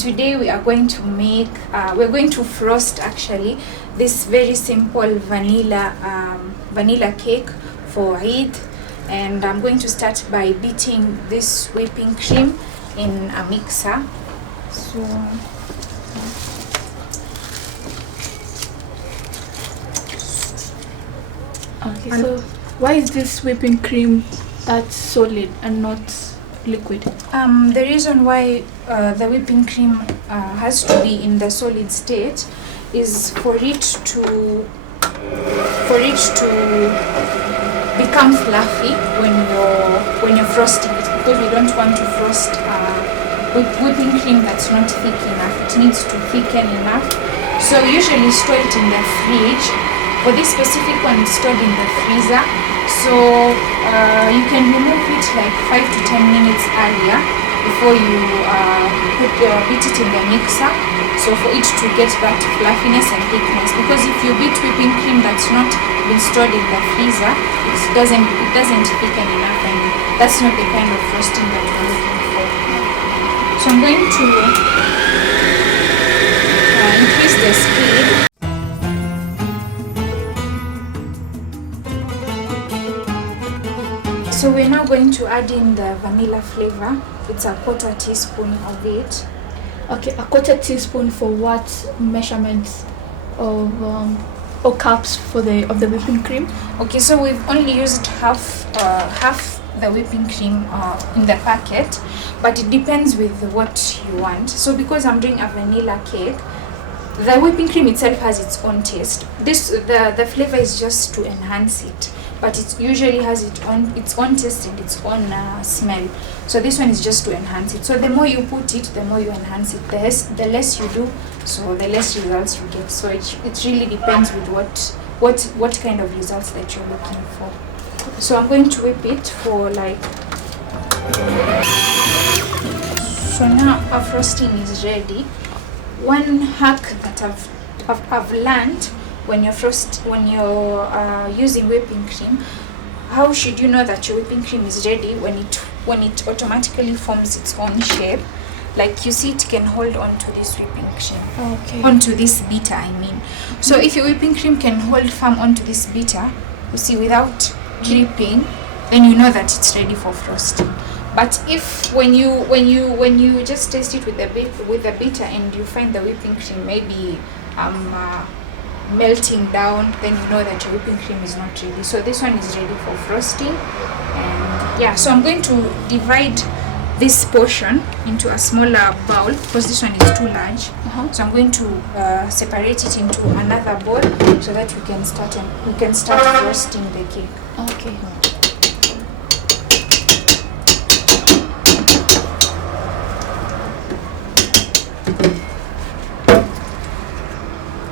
Today we are going to make, we're going to frost actually this very simple vanilla cake for Eid, and I'm going to start by beating this whipping cream in a mixer. So okay, so why is this whipping cream that's solid and not liquid? The reason why the whipping cream has to be in the solid state is for it to become fluffy when you're frosting it, because we don't want to frost whipping cream that's not thick enough. It needs to thicken enough. So we usually store it in the fridge. For this specific one, it's stored in the freezer. So you can remove it like 5 to 10 minutes earlier before you beat it in the mixer. So for it to get that fluffiness and thickness, because if you beat whipping cream that's not been stored in the freezer, it doesn't thicken enough, and that's not the kind of frosting that we're looking for. So I'm going to increase the speed. So we're now going to add in the vanilla flavor. It's a 1/4 teaspoon of it. Okay, a 1/4 teaspoon for what measurements of or cups of the whipping cream? Okay, so we've only used half the whipping cream in the packet, but it depends with what you want. So because I'm doing a vanilla cake, the whipping cream itself has its own taste. The flavor is just to enhance it, but it usually has its own taste and its own smell. So this one is just to enhance it. So the more you put it, the more you enhance it. The less you do, so the less results you get. So it really depends with what kind of results that you're looking for. So I'm going to whip it for like. So now our frosting is ready. One hack that I've learned when you're using whipping cream, how should you know that your whipping cream is ready? When it automatically forms its own shape, like you see, it can hold on to this whipping cream. Okay. Onto this beater, I mean. So if your whipping cream can hold firm onto this beater, you see, without dripping, then you know that it's ready for frosting. But if when you just taste it with the beater and you find the whipping cream maybe melting down, then you know that your whipping cream is not ready. So this one is ready for frosting. And yeah, so I'm going to divide this portion into a smaller bowl because this one is too large. So I'm going to separate it into another bowl so that we can start frosting the cake. Okay.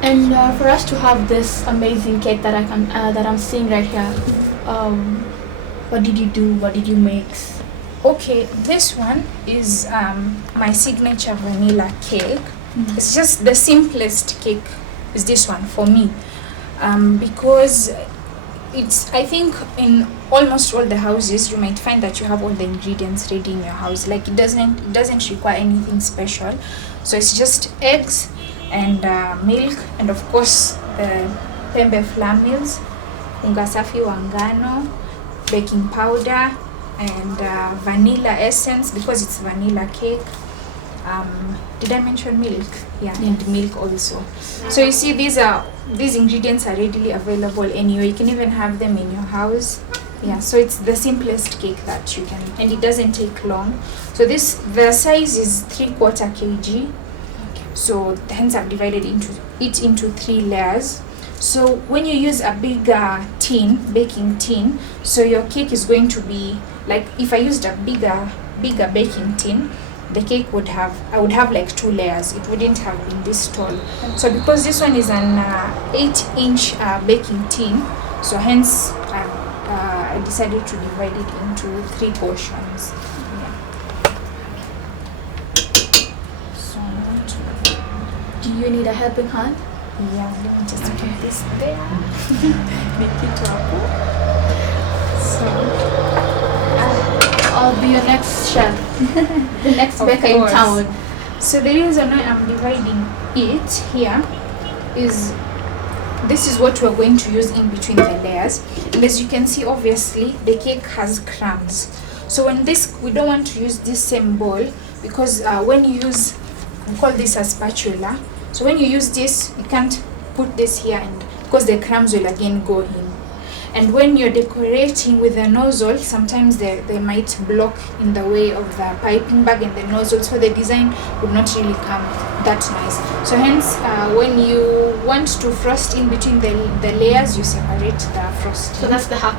And for us to have this amazing cake that I'm seeing right here, what did you do? What did you mix? Okay, this one is my signature vanilla cake. It's just the simplest cake is this one for me, because I think in almost all the houses you might find that you have all the ingredients ready in your house. Like it doesn't require anything special. So it's just eggs and milk, and of course pembe flour mills, unga safi wa ngano, baking powder, and vanilla essence because it's vanilla cake. Did I mention milk? Yeah, and milk also. So you see, these ingredients are readily available anywhere. You can even have them in your house. Yeah, so it's the simplest cake that you can, and it doesn't take long. So the size is 3/4 kg. So hence I've divided it into 3 layers. So when you use a bigger baking tin, so your cake is going to be like, if I used a bigger baking tin, the cake I would have like 2 layers. It wouldn't have been this tall. So because this one is an 8-inch baking tin, so hence I decided to divide it into 3 portions. Do you need a helping hand? Yeah, let me just put this there. So I'll be your next chef, the next baker in town. So the reason why I'm dividing it here is this is what we're going to use in between the layers. And as you can see, obviously the cake has crumbs. So when this, we don't want to use this same bowl, because when you use, we call this a spatula. So when you use this, you can't put this here, and because the crumbs will again go in. And when you're decorating with the nozzle, sometimes they might block in the way of the piping bag and the nozzle, so the design would not really come that nice. So hence, when you want to frost in between the layers, you separate the frost. So that's the hack.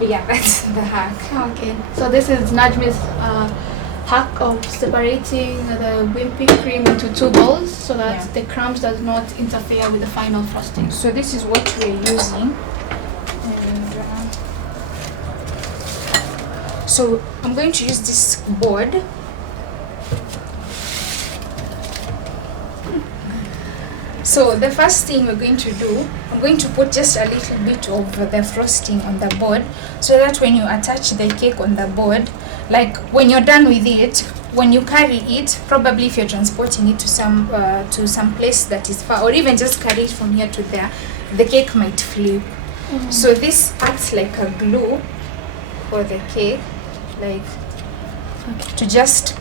Yeah, that's the hack. Okay. So this is Najmi's hack of separating the wimpy cream into two bowls so that the crumbs does not interfere with the final frosting. So this is what we're using. So I'm going to use this board. So the first thing we're going to do, I'm going to put just a little bit of the frosting on the board, so that when you attach the cake on the board, like when you're done with it, when you carry it, probably if you're transporting it to some place that is far, or even just carry it from here to there, the cake might flip. So this acts like a glue for the cake, like to just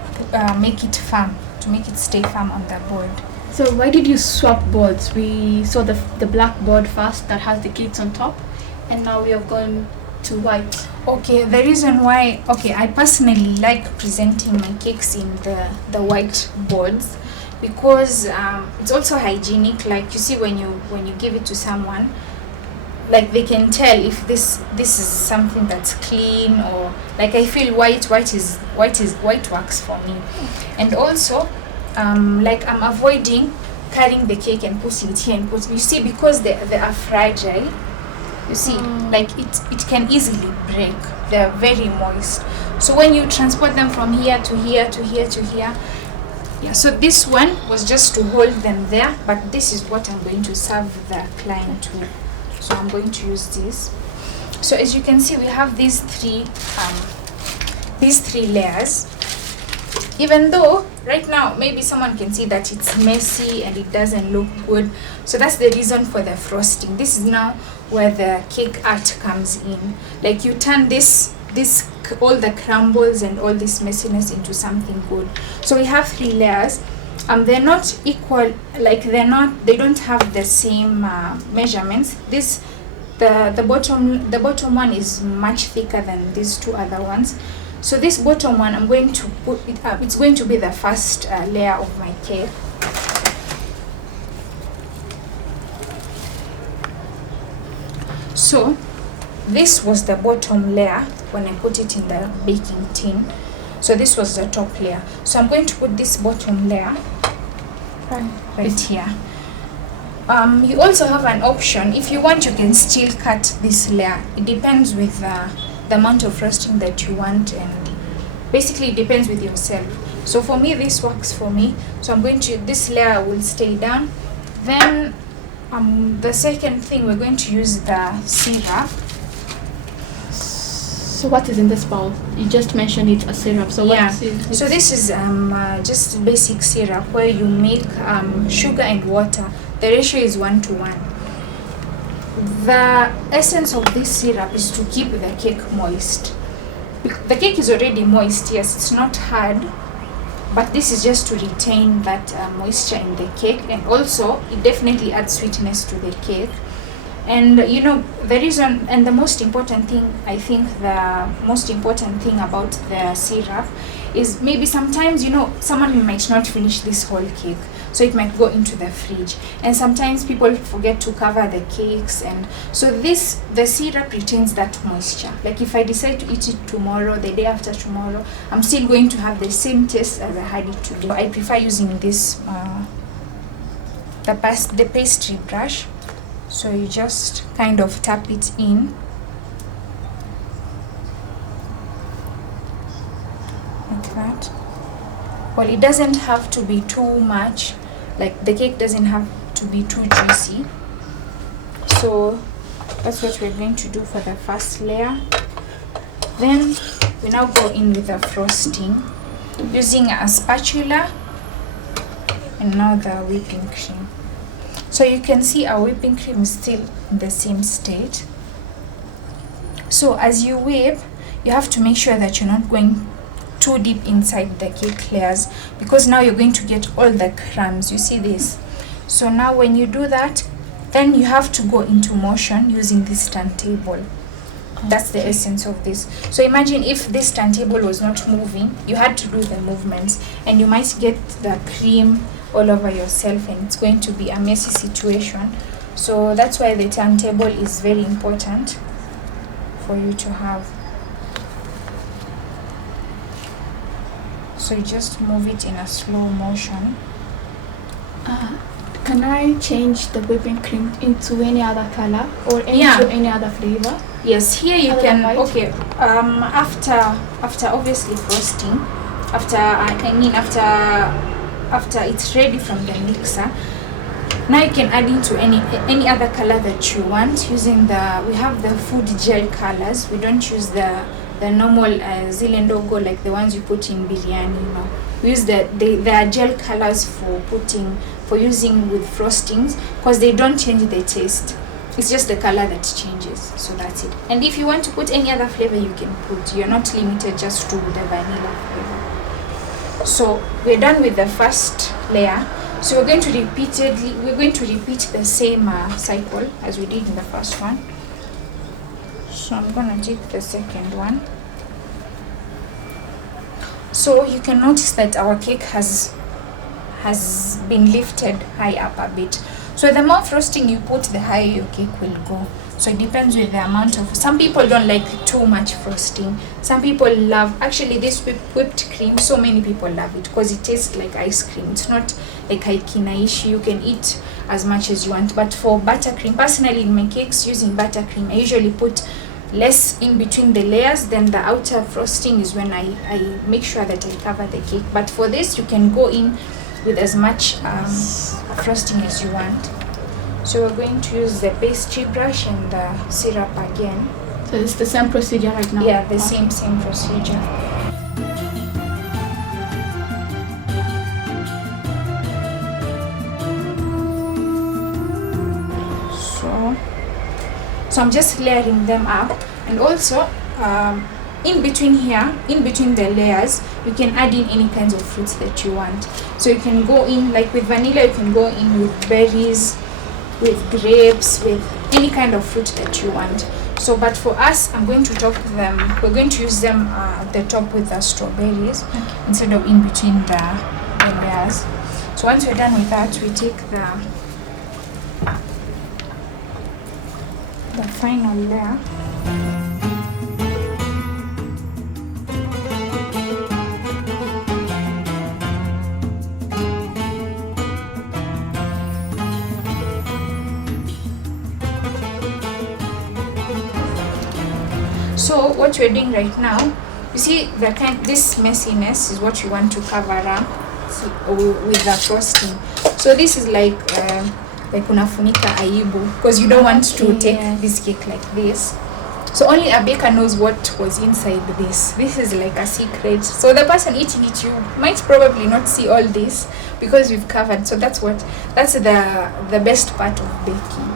make it firm, to make it stay firm on the board. So why did you swap boards? We saw the black board first that has the cakes on top, and now we have gone to white. Okay, the reason why, I personally like presenting my cakes in the white boards, because it's also hygienic. Like you see, when you give it to someone, like they can tell if this is something that's clean, or like I feel white works for me. And also like I'm avoiding carrying the cake and putting it here and you see, because they are fragile, you see, like it can easily break. They're very moist. So when you transport them from here to here to here to here, so this one was just to hold them there, but this is what I'm going to serve the client with. So I'm going to use this. So as you can see, we have these three layers. Even though right now maybe someone can see that it's messy and it doesn't look good, so that's the reason for the frosting. This is now where the cake art comes in. Like you turn this all the crumbles and all this messiness into something good. So we have three layers. They're not equal, like they don't have the same measurements. The bottom one is much thicker than these two other ones. So this bottom one, I'm going to put it up. It's going to be the first layer of my cake. So this was the bottom layer when I put it in the baking tin. So this was the top layer. So I'm going to put this bottom layer right here. You also have an option. If you want, you can still cut this layer. It depends with the amount of frosting that you want, and basically it depends with yourself. So for me, this works for me. So I'm going to, this layer will stay down. Then the second thing, we're going to use the syrup. So what is in this bowl? You just mentioned it as syrup. So what is it? So this is just basic syrup where you make sugar and water. The ratio is 1:1. The essence of this syrup is to keep the cake moist. The cake is already moist, yes, it's not hard, but this is just to retain that moisture in the cake, and also it definitely adds sweetness to the cake. And you know, the reason and the most important thing, I think the most important thing about the syrup is maybe sometimes, you know, someone might not finish this whole cake, so it might go into the fridge, and sometimes people forget to cover the cakes, and so the syrup retains that moisture. Like if I decide to eat it tomorrow, the day after tomorrow, I'm still going to have the same taste as I had it today. I prefer using this the pastry brush. So you just kind of tap it in like that. Well, it doesn't have to be too much, like the cake doesn't have to be too juicy. So that's what we're going to do for the first layer. Then we now go in with the frosting using a spatula And now the whipping cream. So you can see our whipping cream is still in the same state. So as you whip, you have to make sure that you're not going too deep inside the cake layers, because now you're going to get all the crumbs. You see this? So now when you do that, then you have to go into motion using this turntable. That's the essence of this. So imagine if this turntable was not moving, you had to do the movements, and you might get the cream all over yourself, and it's going to be a messy situation. So that's why the turntable is very important for you to have. So you just move it in a slow motion. Can I change the whipping cream into any other color or into any other flavor? Yes, here you Other can. white? Okay. After obviously frosting, after it's ready from the mixer, now you can add into any other color that you want using we have the food gel colors. We don't use the normal zilendogo like the ones you put in biryani. No, we use the gel colors for using with frostings, because they don't change the taste. It's just the color that changes. So that's it. And if you want to put any other flavor, you can put. You're not limited just to the vanilla flavor. So we're done with the first layer. So we're going to repeat the same cycle as we did in the first one. So I'm gonna take the second one. So you can notice that our cake has been lifted high up a bit. So the more frosting you put, the higher your cake will go. So it depends with the amount of. Some people don't like too much frosting. Some people love this whipped cream. So many people love it because it tastes like ice cream. It's not like haikinaishi. You can eat as much as you want. But for buttercream, personally in my cakes using buttercream, I usually put less in between the layers. Then the outer frosting is when I make sure that I cover the cake. But for this, you can go in with as much frosting as you want. So we're going to use the pastry brush and the syrup again. So it's the same procedure right now? Yeah, the same procedure. So I'm just layering them up, and also in between the layers, you can add in any kinds of fruits that you want. So you can go in, like with vanilla, you can go in with berries, with grapes, with any kind of fruit that you want. So, but for us, I'm going to top them. We're going to use them at the top with the strawberries instead of in between the layers. So once we're done with that, we take the final layer. So what we're doing right now, you see this messiness is what you want to cover up with the frosting. So this is like unafunika aibu, because you don't want to take this cake like this. So only a baker knows what was inside this. This is like a secret. So the person eating it, you might probably not see all this because we've covered. So that's the best part of baking.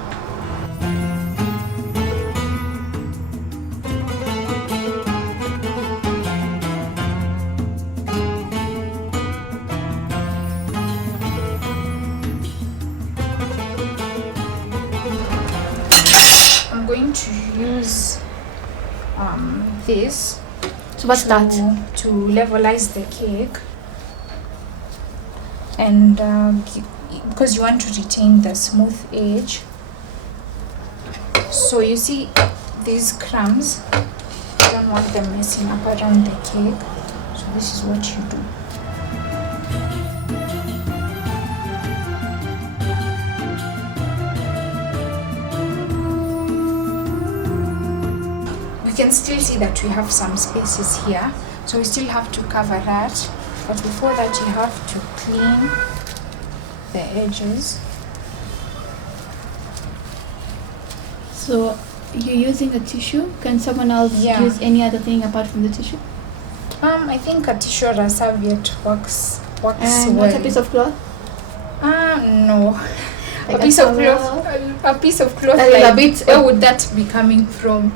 Use this. So what's that? To levelize the cake, and because you want to retain the smooth edge. So you see these crumbs, you don't want them messing up around the cake. So this is what you do. You can still see that we have some spaces here, so we still have to cover that, but before that you have to clean the edges. So you're using a tissue. Can someone else use any other thing apart from the tissue? I think a tissue or a serviette works and well. Not a piece of cloth? No. Like A piece of cloth. A piece of cloth. That is like, a bit. where would that be coming from?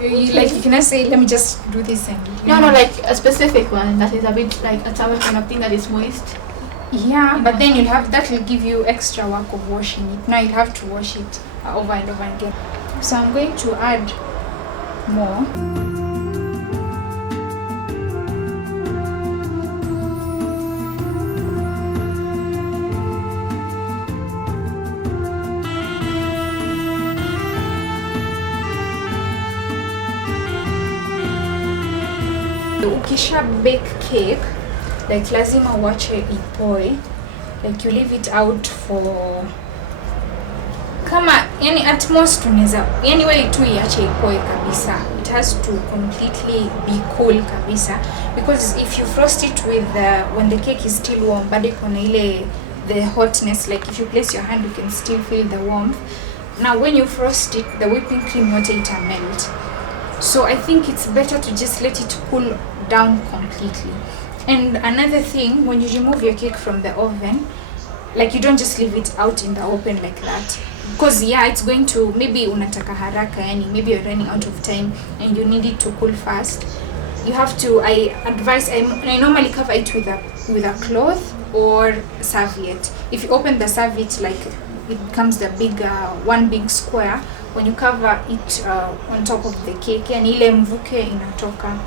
You cannot say, let me just do this and. No, like a specific one that is a bit like a towel kind of thing that is moist. Yeah, but then that will give you extra work of washing it. Now you have to wash it over and over again. So I'm going to add more. Ukisha bake cake, like lazima uache ipoe, like you leave it out for kama yani at most unaweza yani wewe tu iache ipoe kabisa. It has to completely be cool kabisa, because if you frost it with when the cake is still warm, bado kuna ile the hotness, like if you place your hand you can still feel the warmth. Now when you frost it, the whipping cream water it melt. So I think it's better to just let it cool down completely. And another thing, when you remove your cake from the oven, like you don't just leave it out in the open like that, because yeah, it's going to, maybe unataka haraka, yani maybe you're running out of time and you need it to cool fast. You have to, I normally cover it with a cloth or serviette. If you open the serviette, like it becomes the big one big square. When you cover it on top of the cake, and ile mvuke inatoka,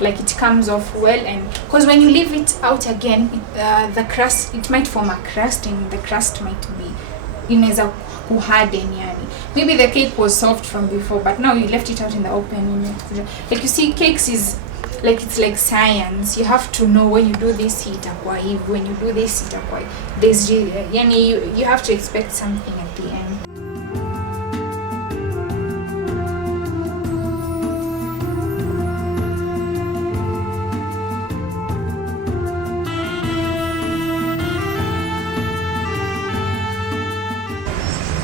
like it comes off well. And because when you leave it out again, the crust, it might form a crust, and the crust might be inaweza kuharden yani. Maybe the cake was soft from before, but now you left it out in the open. Like you see, cakes is like, it's like science. You have to know when you do this itakuwa hivi, when you do this itakuwa there's yani you have to expect something at the end.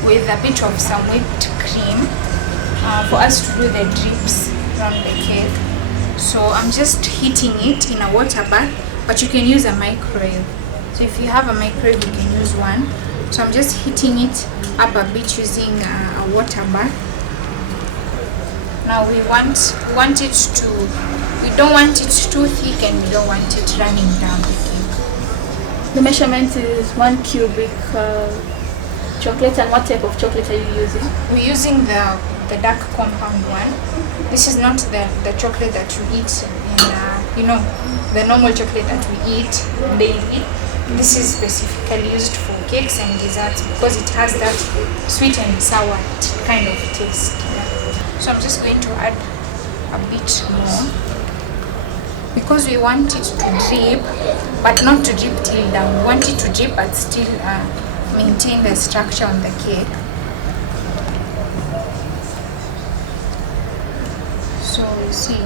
With a bit of some whipped cream for us to do the drips around the cake. So I'm just heating it in a water bath, but you can use a microwave. So if you have a microwave, you can use one. So I'm just heating it up a bit using a water bath. Now we don't want it too thick, and we don't want it running down the cake. The measurement is 1 cubic chocolate. And what type of chocolate are you using? We're using the dark compound one. This is not the chocolate that you eat in, the normal chocolate that we eat daily. This is specifically used for cakes and desserts because it has that sweet and sour kind of taste. So I'm just going to add a bit more, because we want it to drip, but not to drip till down. We want it to drip but still maintain the structure on the cake. So you see.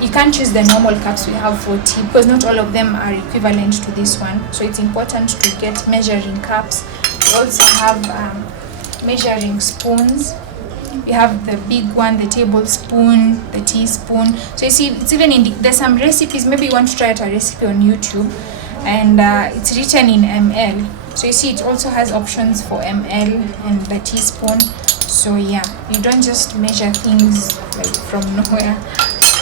You can't choose the normal cups we have for tea, because not all of them are equivalent to this one. So it's important to get measuring cups. We also have measuring spoons. We have the big one, the tablespoon, the teaspoon. So you see, it's even there's some recipes. Maybe you want to try out a recipe on YouTube, and it's written in ml. So you see, it also has options for ml and the teaspoon. So yeah, you don't just measure things like from nowhere.